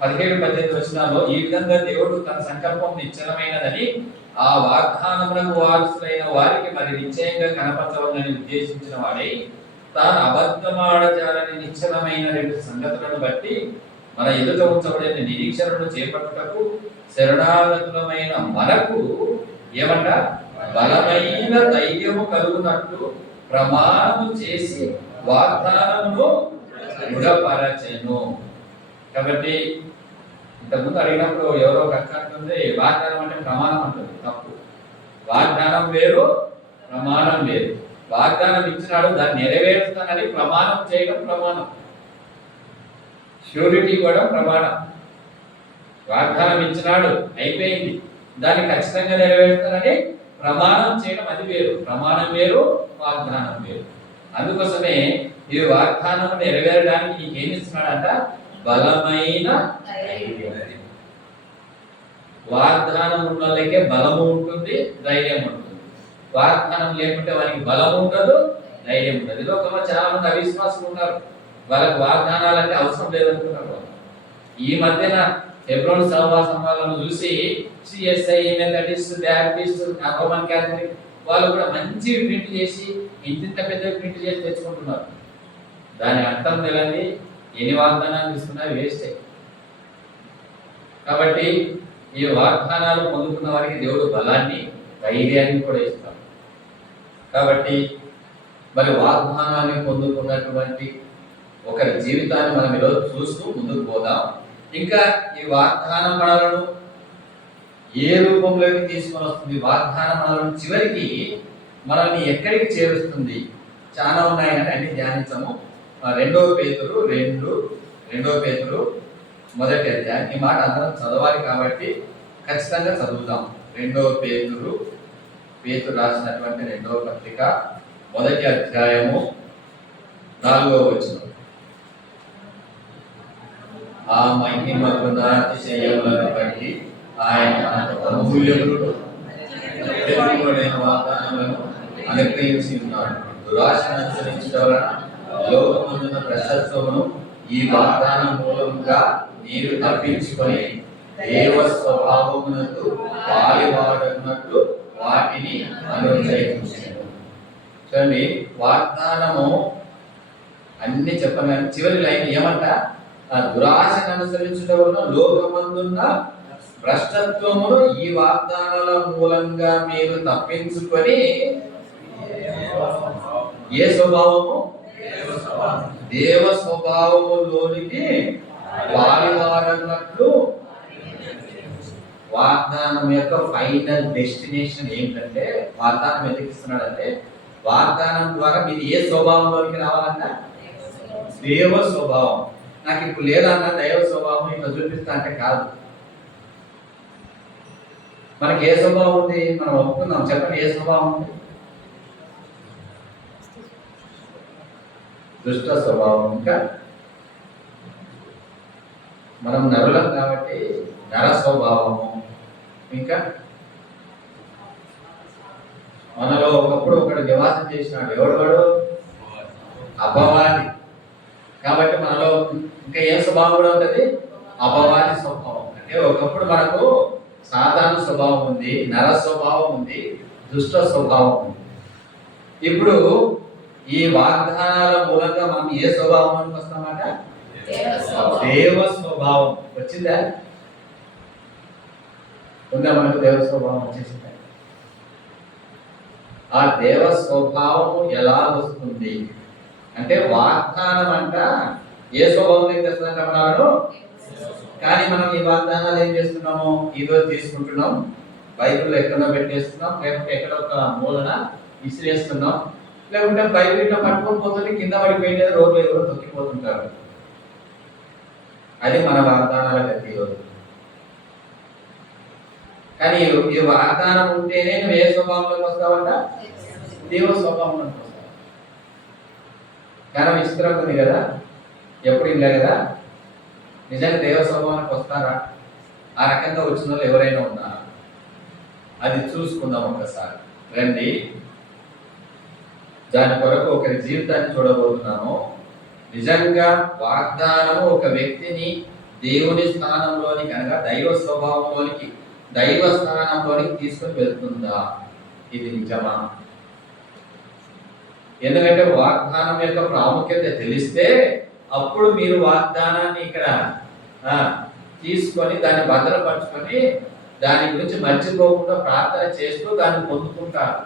17-18 వచనాల్లో, ఈ విధంగా దేవుడు తన సంకల్పం నిశ్చలమైనదని ఆ వాగ్దానములకు వారసులైన వారికి మరి నిశ్చయంగా కనపరచవాలని ఉద్దేశించిన వాడై తాను అబద్ధమాడజాలని నిశ్చలమైన 2 సంగతులను బట్టి మన ఎదుట ఉంచబడిన నిరీక్షణను చేపట్టుటకు శరణాగతులమైన మనకు ఏమంట బలమైన ధైర్యము కలుగునట్లు ప్రమాణము చేసి వాగ్దానమును దృఢపరచెను. కాబట్టి ఇంతకుముందు అడిగినప్పుడు ఎవరో ఒక అంటుంది వాగ్దానం అంటే ప్రమాణం అంటుంది. తప్పు. వాగ్దానం వేరు, ప్రమాణం వేరు. వాగ్దానం ఇచ్చినాడు, దాన్ని నెరవేరుస్తానని ప్రమాణం చేయడం ప్రమాణం. ష్యూరిటీ ఇవ్వడం ప్రమాణం. వాగ్దానం ఇచ్చినాడు, అయిపోయింది, దాన్ని ఖచ్చితంగా నెరవేరుస్తానని ప్రమాణం చేయడం అది వేరు. ప్రమాణం వేరు, వాగ్దానం వేరు. అందుకోసమే ఈ వాగ్దానం నెరవేరడానికి నీకేం ఇస్తున్నాడంట? బలమైన వాగ్దానం ఉన్న వాళ్ళకే బలము ఉంటుంది, ధైర్యం ఉంటుంది. వాగ్దానం లేకుంటే వారికి బలం ఉండదు, ధైర్యం ఉండదు. లోకంలో చాలా మంది అవిశ్వాసులు ఉన్నారు. వాళ్ళకి వాగ్దానాలంటే అవసరం లేదనుకున్నారు. ఈ మధ్యన హెబ్రోన్ సహవాసం వాళ్ళను చూసి CSI, Methodist, Baptist, Roman Catholic వాళ్ళు కూడా మంచి ప్రింట్ చేసి ఇంత పెద్ద ప్రింట్ చేసి తెచ్చుకుంటున్నారు. దాని అర్థం తెలియని ఎన్ని వాగ్దానాలు తీసుకున్నా వేస్టే. కాబట్టి ఈ వాగ్దానాలు పొందుకున్న వారికి దేవుడు బలాన్ని, ధైర్యాన్ని కూడా ఇస్తాడు. కాబట్టి మరి వాగ్దానాన్ని పొందుకున్నటువంటి ఒకరి జీవితాన్ని మనం ఈరోజు చూస్తూ ముందుకు పోదాం. ఇంకా ఈ వాగ్దాన మనలను ఏ రూపంలోకి తీసుకొని వస్తుంది? వాగ్దాన మనలను చివరికి మనల్ని ఎక్కడికి చేరుస్తుంది? చాలా ఉన్నాయి కానీ అన్ని ధ్యానించము. 2 పేతురు మొదటి అధ్యాయం. ఈ మాట అందరం చదవాలి కాబట్టి ఖచ్చితంగా చదువుతాం. 2 పేతురు రాసినటువంటి 2వ పత్రిక మొదటి అధ్యాయము 4వ వచనం. ఆ మహిమకున్న అతిశయములను బట్టి ఆయన అమూల్యములను తెలుగుబడిన వాగ్దానములను అనుగ్రహించి ఉన్నాడు. దురాశను అనుసరించడం వలన లోకమందున ప్రశస్తమును ఈ వాగ్దానం మూలంగా మీరు తప్పించుకొని దేవ స్వభావమునందు పాలివాడన్నట్లు వాటిని అనుగ్రహించారు. చూడండి, వాగ్దానము అన్ని చెప్పగా చివరి లైన్ ఏమంట? ఆ దురాశను అనుసరించడం వలన లోకమందున్న భ్రష్టత్వమును ఈ వాగ్దానాల మూలంగా మీరు తప్పించుకొని ఏ స్వభావము? దేవ స్వభావములోనికి పాలివారన్నట్లు. వాగ్దానం యొక్క ఫైనల్ డెస్టినేషన్ ఏంటంటే, వాగ్దానం ఎందుకు ఇస్తున్నాడంటే, వాగ్దానం ద్వారా మీరు ఏ స్వభావంలోకి రావాలన్నా దేవ స్వభావం. నాకు ఇప్పుడు లేదన్నా దైవ స్వభావం ఇట్లా చూపిస్తా అంటే కాదు. మనకి ఏ స్వభావం ఉంది? మనం ఒప్పుకుందాం. చెప్పండి, ఏ స్వభావం ఉంది? దుష్ట స్వభావం. ఇంకా మనం నరులం కాబట్టి నర స్వభావము. ఇంకా మనలో ఒకప్పుడు ఒకడు నివాసం చేసినాడు. ఎవడు? అపవాది. కాబట్టి మనలో ఇంకా ఏ స్వభావం కూడా ఉంటుంది? అపవాది స్వభావం. అంటే ఒకప్పుడు మనకు సాధారణ స్వభావం ఉంది, నర స్వభావం ఉంది, దుష్ట స్వభావం ఉంది. ఇప్పుడు ఈ వాగ్దానాల మూలంగా మనం ఏ స్వభావానికి వస్తామట? దేవ స్వభావం వచ్చిందా? ఉందా? మనకు దేవ స్వభావం వచ్చేసిందా? ఆ దేవ స్వభావము ఎలా వస్తుంది అంటే వాగ్దానం అంట ఏ స్వభావం తెస్తుందంట మనలో. కానీ మనం ఈ వాగ్దానాలు ఏం చేస్తున్నాము? ఈరోజు తీసుకుంటున్నాం, బైబిల్లో ఎక్కడో పెట్టేస్తున్నాం, లేకపోతే ఎక్కడో ఒక మూలన విసిరేస్తున్నాం, లేకుంటే బైబిల్ ఇట్లా పట్టుకొని పోతుంది, కింద పడిపోయింది, రోడ్లు ఎవరో తొక్కిపోతుంటారు. అది మన వాగ్దానాల గతి ఈరోజు. కానీ ఈ వాగ్దానం ఉంటేనే నువ్వు ఏ స్వభావంలోకి వస్తావంట? దేవ స్వభావంలోకి వస్తావు. కానీ విచిత్రంగా ఉంది కదా, ఎప్పుడు ఇలా కదా. నిజంగా దేవ స్వభావానికి వస్తారా? ఆ రకంగా వచ్చిన వాళ్ళు ఎవరైనా ఉన్నారా? అది చూసుకుందాం ఒకసారి రండి. దాని కొరకు ఒకరి జీవితాన్ని చూడబోతున్నాము. నిజంగా వాగ్దానము ఒక వ్యక్తిని దేవుని స్థానంలోని కనుక దైవ స్వభావంలోనికి, దైవ స్థానంలోనికి తీసుకొని వెళ్తుందా? ఇది నిజమా? ఎందుకంటే వాగ్దానం యొక్క ప్రాముఖ్యత తెలిస్తే అప్పుడు మీరు వాగ్దానాన్ని ఇక్కడ తీసుకొని దాన్ని భద్రపరచుకొని దాని గురించి మర్చిపోకుండా ప్రార్థన చేస్తూ దాన్ని పొందుకుంటారు.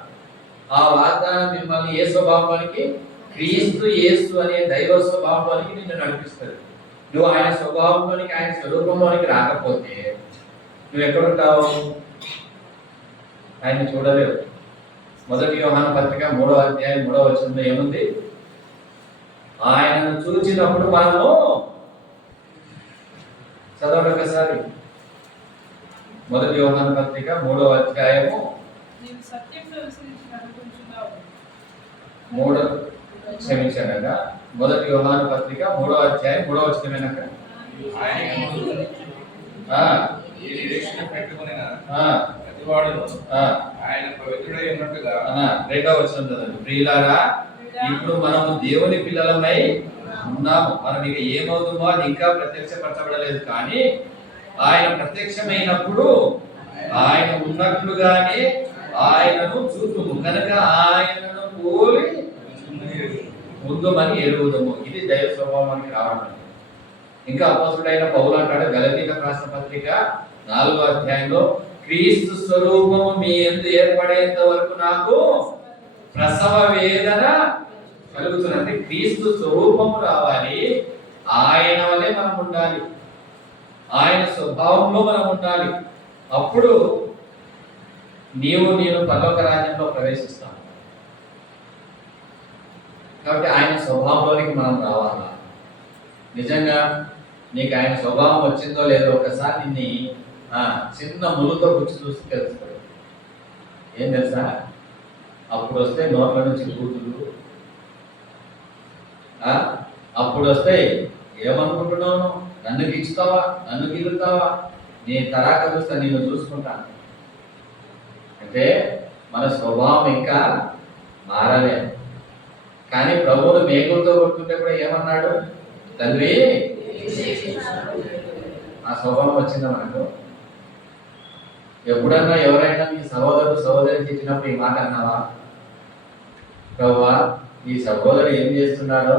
ఆ వాగ్దానం మిమ్మల్ని ఏ స్వభావంలోనికి? క్రీస్తు యేసు అనే దైవ స్వభావంలోనికి నిన్ను నడిపిస్తుంది. నువ్వు ఆయన స్వభావంలోనికి, ఆయన స్వరూపంలోనికి రాకపోతే నువ్వు ఎక్కడుంటావు? ఆయన్ని చూడలేవు. 1 యోహాను పత్రిక 3వ అధ్యాయం 3వ వచనంలో ఏముంది? ఆయనను చూచినప్పుడు మనము, చదవండి ఒకసారి. 1 యోహాను పత్రిక 3వ అధ్యాయము 3 క్షమించనగా 1 యోహాను పత్రిక 3వ అధ్యాయం 3వ వచనమేనక ఆయన పవిత్రుడై ఉన్నట్టుగా 2వ వచనం చదవండి. ప్రియులారా, ఇప్పుడు మనము దేవుని పిల్లలమై ఉన్నాము. మనం ఇక ఏమవుతుందో అది ఇంకా ప్రత్యక్షపరచబడలేదు, కానీ ఆయన ప్రత్యక్షమైనప్పుడు ఆయన ఉన్నట్లుగానే ఆయనను చూతుము కనుక ఆయనను పోలి ముందుమని ఎరుగుదము. ఇది దైవ స్వభావానికి రావడం. ఇంకా అపోస్తుడైన పౌలు అంటాడు గలతీయులకు రాసిన పత్రిక 4వ అధ్యాయంలో, క్రీస్తు స్వరూపము మీ యందు ఏర్పడేంత వరకు నాకు ప్రసవ వేదన కలుగుతున్నది. క్రీస్తు స్వరూపము రావాలి, ఆయన వల్లే మనం ఉండాలి, ఆయన స్వభావంలో మనం ఉండాలి. అప్పుడు నేను పరలోక రాజ్యంలో ప్రవేశిస్తాను. కాబట్టి ఆయన స్వభావంలోనికి మనం రావాలా? నిజంగా నీకు ఆయన స్వభావం వచ్చిందో లేదో ఒకసారి నిన్ని చిన్న ములుతో గుచ్చి చూసి తెలుస్తాడు. ఏం తెలుసా? అప్పుడు వస్తే నోట్ల నుంచి కూతురు, అప్పుడు వస్తే ఏమనుకుంటున్నావు? నన్ను గిచ్చుతావా, నన్ను గిలుతావా, నీ తరాక చూస్తా, నేను చూసుకుంటాను అంటే మన స్వభావం ఇంకా మారలేదు. కానీ ప్రభువును మేకులతో కొట్టుకుంటే కూడా ఏమన్నాడు? తండ్రి, ఆ స్వభావం వచ్చిందా మనకు? ఎప్పుడన్నా ఎవరైనా మీ సహోదరుడు సహోదరికి ఇచ్చినప్పుడు ఈ మాట అన్నావా? ప్రభువా, ఈ సహోదరుడు ఏం చేస్తున్నాడో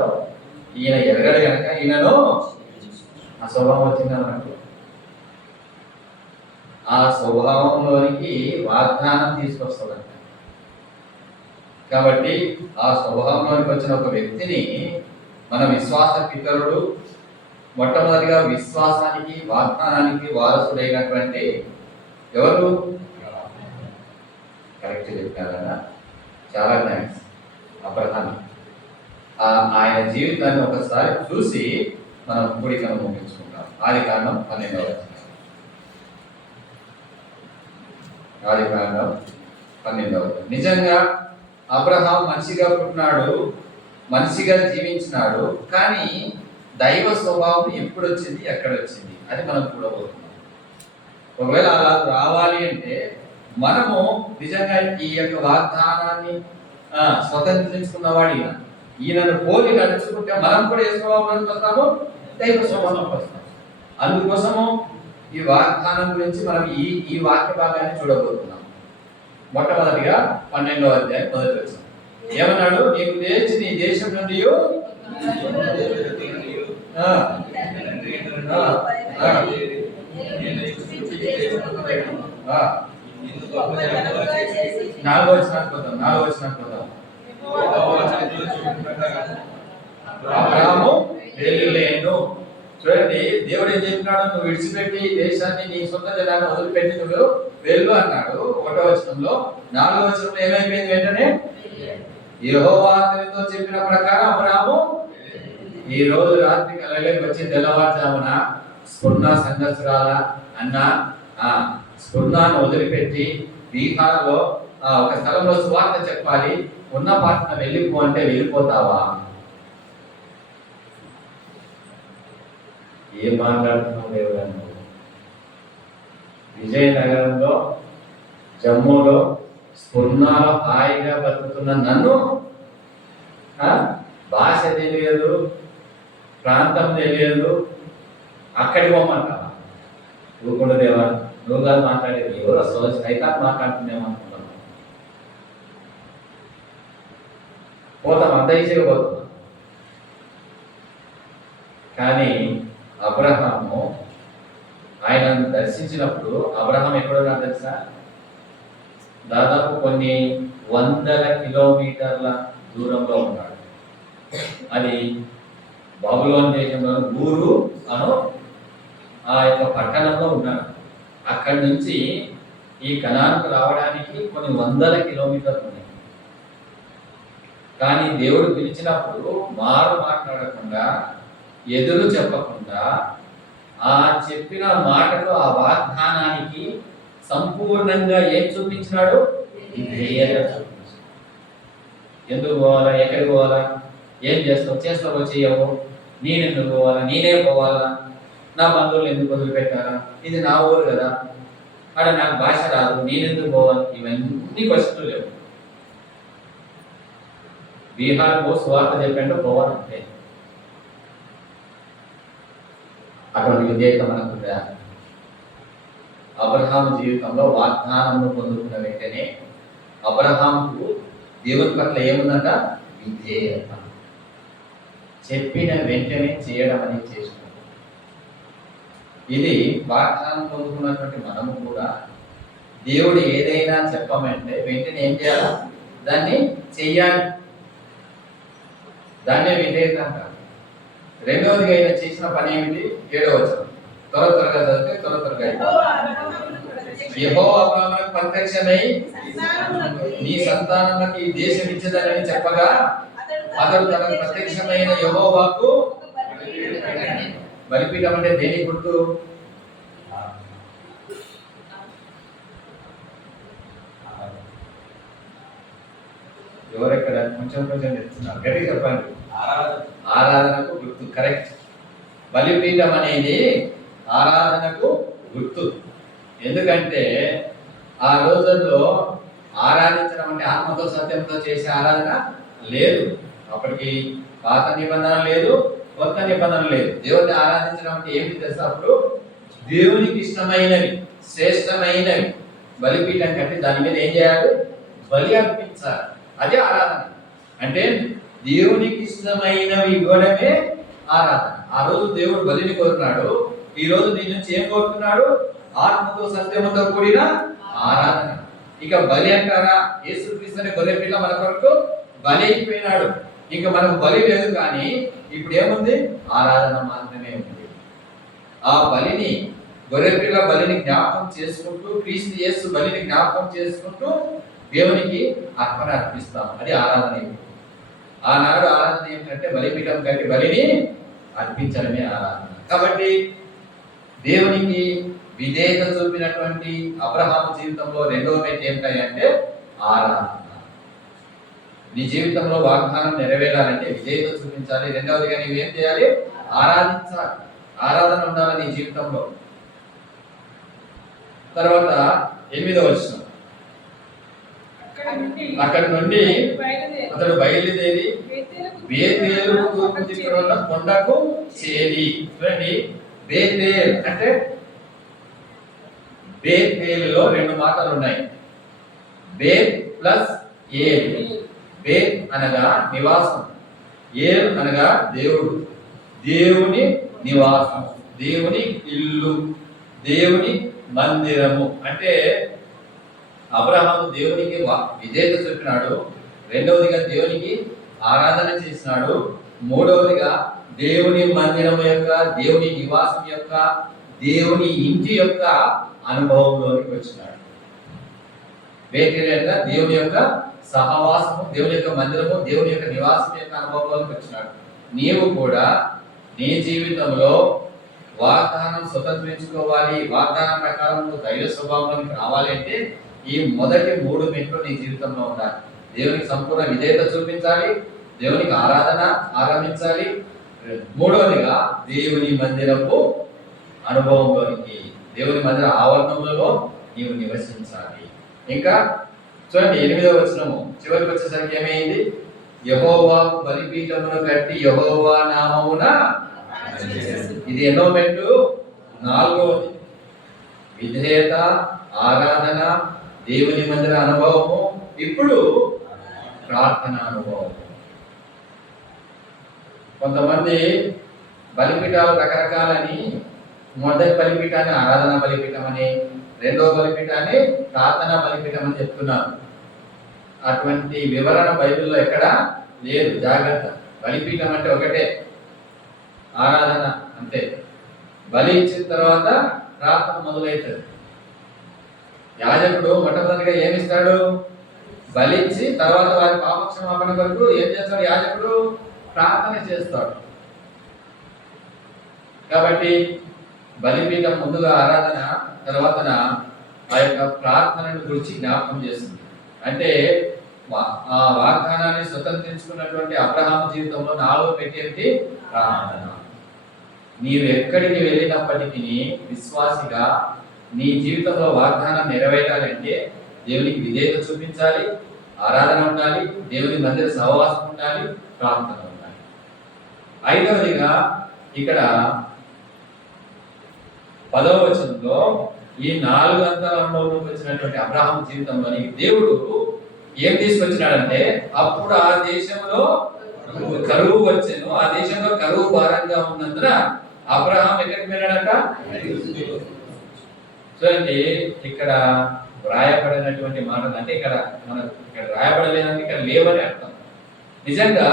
ఈయన ఎరగడు కనుక ఈయనను, ఆ స్వభావం వచ్చిందా మనకు? ఆ స్వభావంలోనికి వాగ్దానం తీసుకొస్తుందంట. కాబట్టి ఆ స్వభావంలోనికి వచ్చిన ఒక వ్యక్తిని మన విశ్వాస పితరుడు, మొట్టమొదటిగా విశ్వాసానికి వాగ్దానానికి వారసుడైనటువంటి ఎవరు? కరెక్ట్ చెప్పారన్నా, చాలా థ్యాంక్స్. అబ్రహాము. ఆయన జీవితాన్ని ఒకసారి చూసి మనం కూడికను ముగించుకుంటాం. ఆదికాండం 12వ అధ్యాయం. ఆదికాండం 12వ అధ్యాయం. నిజంగా అబ్రహాం మనిషిగా పుట్టినాడు, మనిషిగా జీవించినాడు, కానీ దైవ స్వభావం ఎప్పుడు వచ్చింది, ఎక్కడ వచ్చింది, అది మనం చూడబోతున్నాం. ఒకవేళ అలా రావాలి అంటే మనము నిజంగా ఈ యొక్క వాగ్దానాన్ని స్వతంత్రించుకున్నవాడు ఈయనను పోలి నడుచుకుంటే మనం కూడా ఏ స్వభావంలోకి వస్తాము? దైవ స్వభావంలోకి వస్తాం. అందుకోసము ఈ వాగ్దానం గురించి మనం ఈ వాక్య భాగాన్ని చూడబోతున్నాం. మొట్టమొదటిగా 12వ అధ్యాయం మొదటి వచనం ఏమన్నాడు? నీవు లేచి నీ దేశం నుండి నాలుగో వచనానికి పోతాం. అబ్రహాము వెళ్ళలేను. చూడండి, దేవుడు ఏం చెప్పినాడు? నువ్వు విడిచిపెట్టి ఈ దేశాన్ని, నీ సొంత జనాన్ని వదిలిపెట్టి నువ్వు వెళ్ళు అన్నాడు 1వ వచనంలో. 4వ వచనంలో ఏమైపోయింది? వెంటనే యెహోవా అతనితో చెప్పిన ప్రకారం అబ్రహాము ఈ రోజు రాత్రి కలలోకి వచ్చి తెల్లవారుజామున స్ఫుర్ణ సంవత్సరాల అన్న స్ఫుర్ణాన్ని వదిలిపెట్టి బీహార్లో ఒక స్థలంలో సువార్త చెప్పాలి, ఉన్న పాటన వెళ్ళిపో అంటే వెళ్ళిపోతావా? ఏం మాట్లాడుతున్నావు దేవుడు? విజయనగరంలో, జమ్మూలో, స్ఫుర్ణాలో హాయిగా బతుకుతున్న నన్ను భాష తెలియదు, ప్రాంతం తెలియదు, అక్కడికి పోమంటావా? నువ్వు కూడా దేవా, నువ్వు కాదు మాట్లాడేది, ఎవరో సైతాన్ని మాట్లాడుతున్నామనుకున్నాను. పోతాం, అంత ఈజీగా పోతాం. కానీ అబ్రహాము ఆయనను దర్శించినప్పుడు, అబ్రహాం ఎక్కడున్నాడు తెలుసా? దాదాపు కొన్ని 100 కిలోమీటర్ల దూరంలో ఉన్నాడు. అది బబులోను దేశంలో ఊరు అను ఆ యొక్క పట్టణంలో ఉన్నాడు. అక్కడి నుంచి ఈ కనానుకు రావడానికి కొన్ని 100 కిలోమీటర్లు ఉన్నాయి. కానీ దేవుడు పిలిచినప్పుడు మారు మాట్లాడకుండా, ఎదురు చెప్పకుండా, ఆ చెప్పిన మాటకు, ఆ వాగ్దానానికి సంపూర్ణంగా ఏం చూపించినాడు? ఎందుకు పోవాలా? ఎక్కడికి పోవాలా? ఏం చేస్తావో చేయవు, నేనెందుకు పోవాలా? నేనే పోవాలా? నా బంధువులు ఎందుకు వదిలిపెట్టారా? ఇది నా ఊరు కదా, అక్కడ నాకు భాష రాదు, నేనెందుకు పోవాలి? ఇవన్నీ క్వశ్చన్లు లేవు. బీహార్ పో, సువార్త చెప్పండి, పోవాలంటే అటువంటి విధేయత మనకుందా? అబ్రహాం జీవితంలో వాగ్దానము పొందుకున్న వెంటనే అబ్రహాంకు దేవుని పట్ల ఏముందంట? విధేయత. చెప్పిన వెంటనే చేయడం అనేది చేసినాడు. ఇది వాగ్దానం పొందుకున్నటువంటి మనము కూడా దేవుడు ఏదైనా చెప్పమంటే వెంటనే ఏం చేయాలి? దాన్ని చెయ్యాలి. దాన్నే విధేయత అంటారు. రెండవదిగా ఆయన చేసిన పని ఏమిటి? 7వ వచనం త్వరగా చదివితే త్వరగా యెహోవా అబ్రహామునకు ప్రత్యక్షమై నీ సంతానానికి ఈ దేశం ఇచ్చేదని చెప్పగా అతడు తనకు ప్రత్యక్షమైన యెహోవాకు బలిపీఠం అంటే దేనికి గుర్తు? ఎవరెక్కడ కొంచెం చెప్తున్నారు, గట్టి చెప్పండి. ఆరాధనకు గుర్తు. కరెక్ట్. బలిపీఠం అనేది ఆరాధనకు గుర్తు. ఎందుకంటే ఆ రోజుల్లో ఆరాధించడం అంటే ఆత్మతో సత్యంతో చేసే ఆరాధన లేదు. అప్పటికి పాత నిబంధన లేదు, కొత్త నిబంధన లేదు. దేవుడిని ఆరాధించడం అంటే ఏమిటి తెలుసా? అప్పుడు దేవునికి ఇష్టమైనవి, శ్రేష్టమైనవి బలిపీఠం కట్టి దాని మీద ఏం చేయాలి? బలి అర్పించాలి. అదే ఆరాధన. అంటే దేవునికి ఇష్టమైనవి ఇవ్వడమే ఆరాధన. ఆ రోజు దేవుడు బలిని కోరుతున్నాడు. ఈ రోజు నీ నుంచి ఏం కోరుతున్నాడు? ఆత్మతో సత్యముతో కూడిన ఆరాధన. ఇక బలి అంటారా? యేసుక్రీస్తుని గొర్రెపిల్ల మన కొరకు బలి అయిపోయినాడు. ఇక మనకు బలి లేదు. కానీ ఇప్పుడు ఏముంది? ఆరాధన మాత్రమే ఉంది. ఆ బలిని, గొర్రెపిల్ల బలిని జ్ఞాపకం చేసుకుంటూ, క్రీస్తు యేసు బలిని జ్ఞాపకం చేసుకుంటూ దేవునికి అర్పణ అర్పిస్తాం. అది ఆరాధన. ఆనాడు ఆరాధన ఏంటంటే బలిపీఠం కట్టి బలిని అర్పించడమే ఆరాధన. కాబట్టి దేవునికి విధేయత చూపినటువంటి అబ్రహాము జీవితంలో రెండవ మెట్టు ఏంటంటే ఆరాధన. నీ జీవితంలో వాగ్దానం నెరవేరాలంటే విధేయత చూపించాలి. రెండవదిగా నీవేం చేయాలి? ఆరాధించాలి. ఆరాధన ఉండాలి నీ జీవితంలో. తర్వాత 8వ వచనం, అక్కడి నుండి అతడు బయలుదేరి బేతేలుకు తూర్పు దిక్కున కొండకు చేరి. చూడండి, బేతేల్ అంటే బేతేల్లో రెండు మాటలు ఉన్నాయి. బేత్ ప్లస్ ఏల్. బేత్ అనగా నివాసం, ఏల్ అనగా దేవుడు, దేవుని నివాసం, దేవుని ఇల్లు, దేవుని మందిరము. అంటే అబ్రహాము దేవునికి విధేయత చూపినాడు, రెండవదిగా దేవునికి ఆరాధన చేసినాడు, మూడవదిగా దేవుని మందిరం యొక్క, దేవుని నివాసం యొక్క, దేవుని ఇంటి యొక్క అనుభవంలోనికి వచ్చినాడు. బేతేలుగా దేవుని యొక్క సహవాసము, దేవుని యొక్క మందిరము, దేవుని యొక్క నివాసం యొక్క అనుభవంలోకి వచ్చినాడు. నీవు కూడా నీ జీవితంలో వాగ్దానం స్వతంత్రించుకోవాలి, వాగ్దానం ప్రకారం నువ్వు దైవ స్వభావంలోకి రావాలి అంటే ఈ మొదటి 3 మెట్లు నీ జీవితంలో ఉండాలి. దేవునికి సంపూర్ణ విధేయత చూపించాలి, దేవునికి ఆరాధన ఆరంభించాలి, మూడవదిగా దేవుని మందిరపు అనుభవంలోనికి, దేవుని మందిర ఆవరణములలో నీవు నివసించాలి. ఇంకా చూడండి 8వ వచనము చివరికి వచ్చేసరికి ఏమైంది? యెహోవా బలిపీఠమును కట్టి యెహోవా నామమున. ఇది ఎన్నో మెట్టు? 4వది. విధేయత, ఆరాధన, దేవుని మందిర అనుభవము, ఇప్పుడు ప్రార్థన అనుభవం. కొంతమంది బలిపీఠాలు రకరకాలని, మొదటి బలిపీఠాన్ని ఆరాధన బలిపీఠం అని, రెండవ బలిపీఠాన్ని ప్రార్థన బలిపీఠం అని చెప్తున్నారు. అటువంటి వివరణ బైబిల్లో ఎక్కడ లేదు. జాగ్రత్త. బలిపీఠం అంటే ఒకటే, ఆరాధన అంతే. బలి ఇచ్చిన తర్వాత ప్రార్థన మొదలవుతుంది. యాజకుడు మొట్టమొదటిగా ఏమిస్తాడు? బలిచ్చి తర్వాత వారి పాపక్షమాపణ కొరకు ఏం చేస్తాడు? యాజకుడు ప్రార్థన చేస్తాడు. కాబట్టి బలిపీఠం ముందుగా ఆరాధన, తర్వాత ఆ యొక్క ప్రార్థనను గురించి జ్ఞాపకం చేస్తుంది. అంటే ఆ వాగ్దానాన్ని స్వతంత్రించుకున్నటువంటి అబ్రహాము జీవితంలో 4వ మెట్టు ప్రార్థన. నీవు ఎక్కడికి వెళ్ళినప్పటికీ విశ్వాసిగా నీ జీవితంలో వాగ్దానం నెరవేరాలంటే దేవునికి విధేయత చూపించాలి, ఆరాధన ఉండాలి, దేవుని మందిర సహవాసం ఉండాలి, ప్రార్థన ఉండాలి. 5వదిగా ఇక్కడ 10వ వచనంలో ఈ 4 అంతరంలోకి వచ్చినటువంటి అబ్రహాము జీవితంలోని దేవుడు ఏం తీసుకొచ్చినాడంటే, అప్పుడు ఆ దేశంలో కరువు వచ్చెను, ఆ దేశంలో కరువు భారంగా ఉన్నందున అబ్రహాం ఎక్కడికి వెళ్ళాడట? చూడండి ఇక్కడ వ్రాయబడినటువంటి మాటలు అంటే ఇక్కడ రాయబడలేదంటే ఇక్కడ లేవని అర్థం. నిజంగా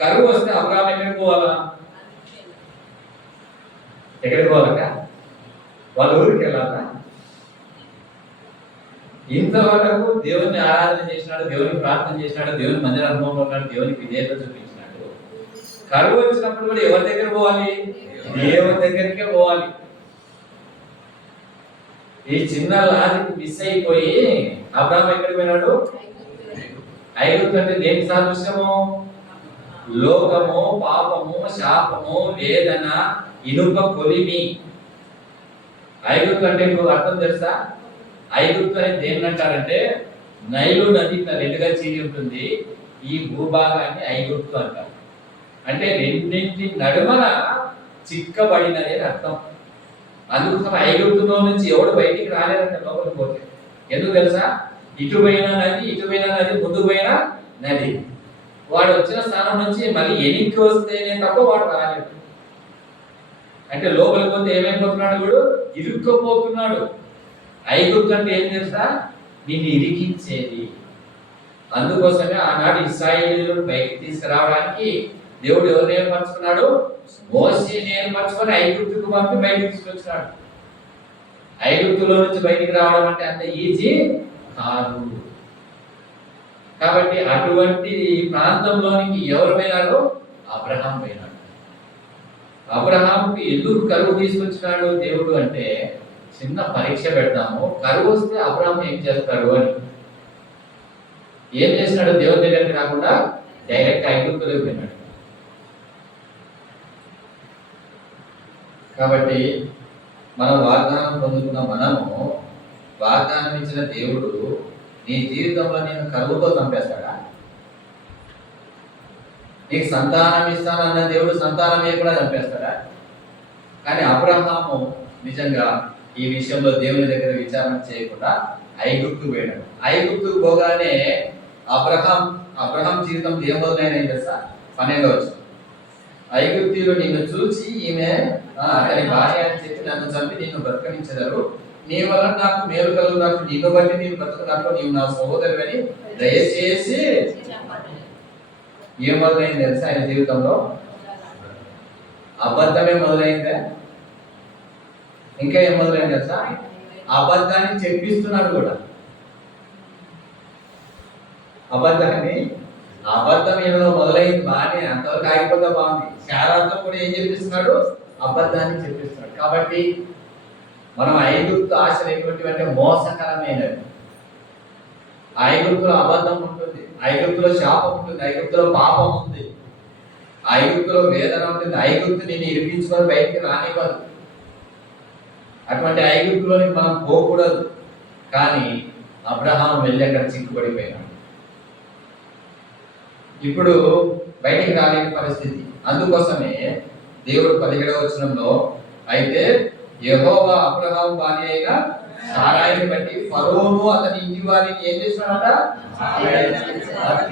కరువు వస్తే అబ్రహాం ఎక్కడికి పోవాలా? ఎక్కడికి పోవాలట? వాళ్ళ ఊరికి వెళ్ళాలా? ఇంతవరకు దేవుని ఆరాధన చేసినాడు, దేవుని ప్రార్థన చేసినాడు, దేవుని మందిర అనుభవంలో ఉన్నాడు, దేవునికి విధేయత చూపించినాడు. కరువు వచ్చినప్పుడు కూడా ఎవరి దగ్గర పోవాలి? దేవుని దగ్గరికే పోవాలి. ఈ చిన్న లాజిక్ మిస్ అయిపోయి అబ్రహాం ఎక్కడికి పోయినాడు? ఐగుప్తు అంటే దేనికి సాదృశ్యము? లోకము, పాపము, శాపము, వేదన, ఇనుప కొలిమి. ఐగుప్తు అంటే మీకు అర్థం తెలుసా? ఐగుప్తు అని దేన్ని అంటారంటే, నైలు నది ఇట్లా 2గా చీలి ఉంటుంది, ఈ భూభాగాన్ని ఐగుప్తు అంటారు. అంటే రెండింటి నడుమన చిక్కబడినది అని అర్థం. అందుకోసం ఐగుప్తులో నుంచి ఎవడు బయటికి రాలేదంటే లోపలికి పోతే. ఎందుకు తెలుసా? ఇటు పోయిన నది, ముందు పోయిన నది. వాడు వచ్చిన స్థానం నుంచి మళ్ళీ ఎనికి వస్తేనే తప్ప వాడు రాలేదు. అంటే లోపలికి పోతే ఏమైపోతున్నాడు? వీడు ఇరుక్కుపోతున్నాడు. ఐగుప్తు అంటే ఏం తెలుసా? నిన్ను ఇరికించేది. అందుకోసమే ఆనాడు ఇశ్రాయేలీయులను బయటికి తీసుకురావడానికి దేవుడు ఎవరిని ఏర్పరచుకున్నాడు? మోషేని ఏర్పరచుకొని ఐగుప్తుకు పంపి బయటికి తీసుకొచ్చినాడు. ఐగుప్తులో నుంచి బయటికి రావడం అంటే అంత ఈజీ కాదు. కాబట్టి అటువంటి ప్రాంతంలోనికి ఎవరు పోయినారో? అబ్రహాం పోయినాడు. అబ్రహాంకి ఎందుకు కరువు తీసుకొచ్చినాడు దేవుడు అంటే, చిన్న పరీక్ష పెడతాము, కరువు వస్తే అబ్రహాం ఏం చేస్తాడు అని. ఏం చేసినాడు? దేవుని దగ్గరికి రాకుండా డైరెక్ట్ ఐగుప్తులోకి పోయినాడు. కాబట్టి మనం వాగ్దానం పొందుకున్న మనము, వాగ్దానం ఇచ్చిన దేవుడు నీ జీవితంలో నేను కరువుతో చంపేస్తాడా? నీకు సంతానం ఇస్తానన్న దేవుడు సంతానం కూడా చంపేస్తాడా? కానీ అబ్రహాము నిజంగా ఈ విషయంలో దేవుని దగ్గర విచారణ చేయకుండా ఐగుప్తు పోయినాడు. ఐగుప్తుకు పోగానే అబ్రహాం జీవితం ఏ మొదలైనది తెలుసా? 12వ వచనం. ఐగుప్తీయులు నిన్ను చూసి ఈమె అతని భార్య అని చెప్పి నన్ను చంపి నిన్ను బ్రతకనించెదరు. నీ వల్ల నాకు మేలు కలుగునట్లు నిన్ను బట్టి నేను బ్రతుకున్నట్లు నీవు నా సహోదరుడు అని దయచేసి. ఏం మొదలైంది తెలుసా? ఆయన జీవితంలో అబద్ధమే మొదలైందే. ఇంకా ఏం మొదలైంది తెలుసా? అబద్ధాన్ని చెప్పిస్తున్నాడు కూడా. అబద్ధం ఏదో మొదలైంది బాగానే, అంతవరకు ఆగిపోతే బాగుంది. శారాతో కూడా ఏం చెప్పిస్తున్నాడు? అబద్ధాన్ని చెప్పిస్తున్నాడు. కాబట్టి మనం ఐగుప్తు ఆశలు ఎటువంటివి అంటే మోసకరమైనవి. ఐగుప్తులో అబద్ధం ఉంటుంది, ఐగుప్తులో శాపం ఉంటుంది, ఐగుప్తులో పాపం ఉంది, ఐగుప్తులో వేదన ఉంటుంది. ఐగుప్తు నిన్ను ఇరిపించుకొని బయటికి రానివ్వదు. అటువంటి ఐగుప్తులోనికి మనం పోకూడదు. కానీ అబ్రహాం వెళ్ళి అక్కడ చిక్కుపడిపోయినాడు. ఇప్పుడు బయటికి రాలేని పరిస్థితి. అందుకోసమే దేవుడు 17వ వచనంలో, అయితే యెహోవా అబ్రహాం భార్య అయిన సారాయిని బట్టి ఫరోను అతని ఇంటి వారిని ఏం చేస్తున్నాడట?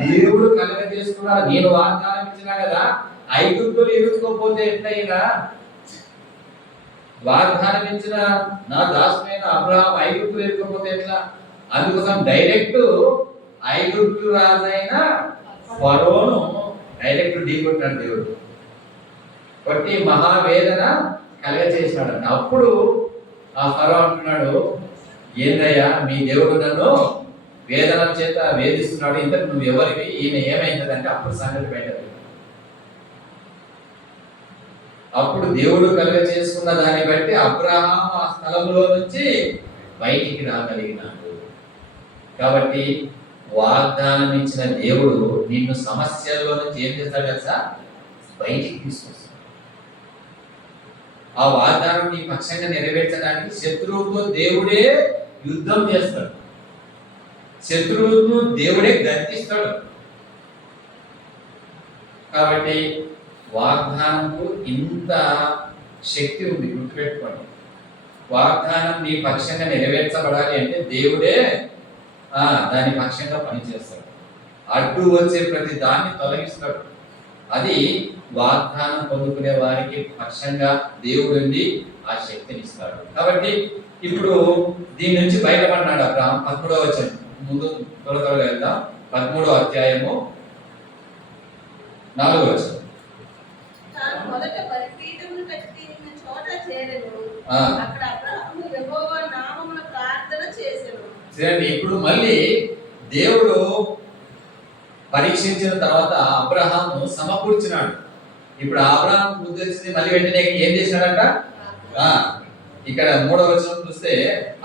దేవుడు కలుగ చేసుకున్నాడు. నేను వాగ్దానం ఇచ్చినా కదా, ఐగుప్తులు ఇరుక్కోపోతే ఎట్లయినా, వాగ్దానం ఇచ్చిన నా దాసుడైన అబ్రహాం ఐగుప్తులు ఇరుక్కోపోతే ఎట్లా? అందుకోసం డైరెక్ట్ ఐగుప్తు రాజైన ఫరోను డైరెక్ట్ ఢీకొట్టినాడు దేవుడు. కొట్టి మహావేదన కలగ చేసినాడు. అప్పుడు ఆ ఫరో అంటున్నాడు, ఏందయ్యా మీ దేవుడు నన్ను వేదన చేత వేధిస్తున్నాడు, ఇంతకు నువ్వు ఎవరివి, ఈయన ఏమైందంటే అప్పుడు సంగతి బయటది. అప్పుడు దేవుడు కలుగ చేసుకున్న దాన్ని బట్టి అబ్రహాం ఆ స్థలంలో నుంచి బయటికి రాగలిగినాడు. కాబట్టి వాగ్దానం ఇచ్చిన దేవుడు నిన్ను సమస్యల్లో నుంచి ఏం చేస్తాడు తెలుసా? బయటికి తీసుకొస్తాడు. ఆ వాగ్దానం నీ పక్షంగా నెరవేర్చడానికి శత్రువుతో దేవుడే యుద్ధం చేస్తాడు, శత్రువును దేవుడే గర్తిస్తాడు. కాబట్టి వాగ్దానంకు ఇంత శక్తి ఉంది, గుర్తుపెట్టుకోండి. వాగ్దానం నీ పక్షంగా నెరవేర్చబడాలి అంటే దేవుడే దాని పక్షంగా పనిచేస్తాడు. అడ్డు వచ్చే ప్రతి దాన్ని తొలగిస్తాడు. అది వాగ్దానం పొందుకునే వారికి పక్షంగా దేవుడు ఆ శక్తిని ఇస్తాడు. కాబట్టి ఇప్పుడు దీని నుంచి బయటపడినాడు అబ్రహాం. 13వ వచనం ముందు త్వరగా వెళ్దాం. 13వ అధ్యాయము 4వ వచనం. మొదట బలిపీఠమును కట్టి ఉన్న చోట చేరెను. అక్కడ అబ్రహాము యెహోవా నామమున ప్రార్థన చేసెను. ఇప్పుడు మళ్ళీ దేవుడు పరీక్షించిన తర్వాత అబ్రహాము సమకూర్చినాడు. ఇప్పుడు అబ్రహాం బుద్ధి వచ్చింది. మళ్ళీ వెంటనే ఏం చేసినాడంట? ఇక్కడ 3వ వచనం చూస్తే,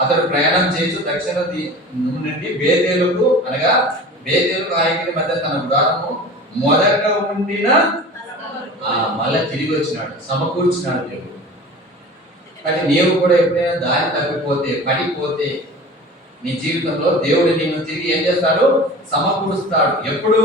అతడు ప్రయాణం చేస్తూ దక్షిణ నుండి బేతేలుకు అనగా బేతేలుకు ఆయనకి మధ్య తన గుడారము మొదట ఉండిన మళ్ళీ తిరిగి వచ్చినాడు, సమకూర్చినాడు దేవుడు. కానీ నీవు కూడా ఎప్పుడైనా దారి తప్పిపోతే, పడిపోతే నీ జీవితంలో దేవుడు నిన్ను తిరిగి ఏం చేస్తాడు? సమకూరుస్తాడు. ఎప్పుడు?